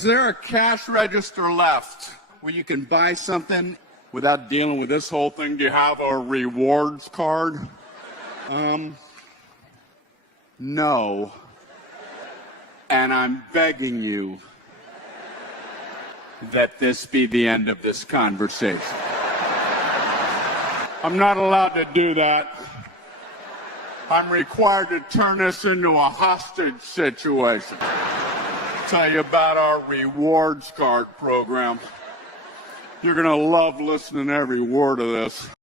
Is there a cash register left where you can buy something without dealing with this whole thing? Do you have a rewards card? No. And I'm begging you that this be the end of this conversation. I'm not allowed to do that. I'm required to turn this into a hostage situation. Tell you about our rewards card program. You're going to love listening to every word of this.